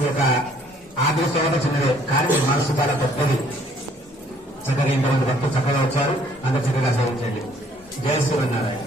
ఈ యొక్క ఆర్థిక స్తోమత చిన్నదే, కానీ మీ మనసు చాలా గొప్పది. చక్కగా ఇంతమంది భక్తులు చక్కగా వచ్చారు, అందరు చక్కగా సేవించండి. జయ శ్రీమన్నారాయణ.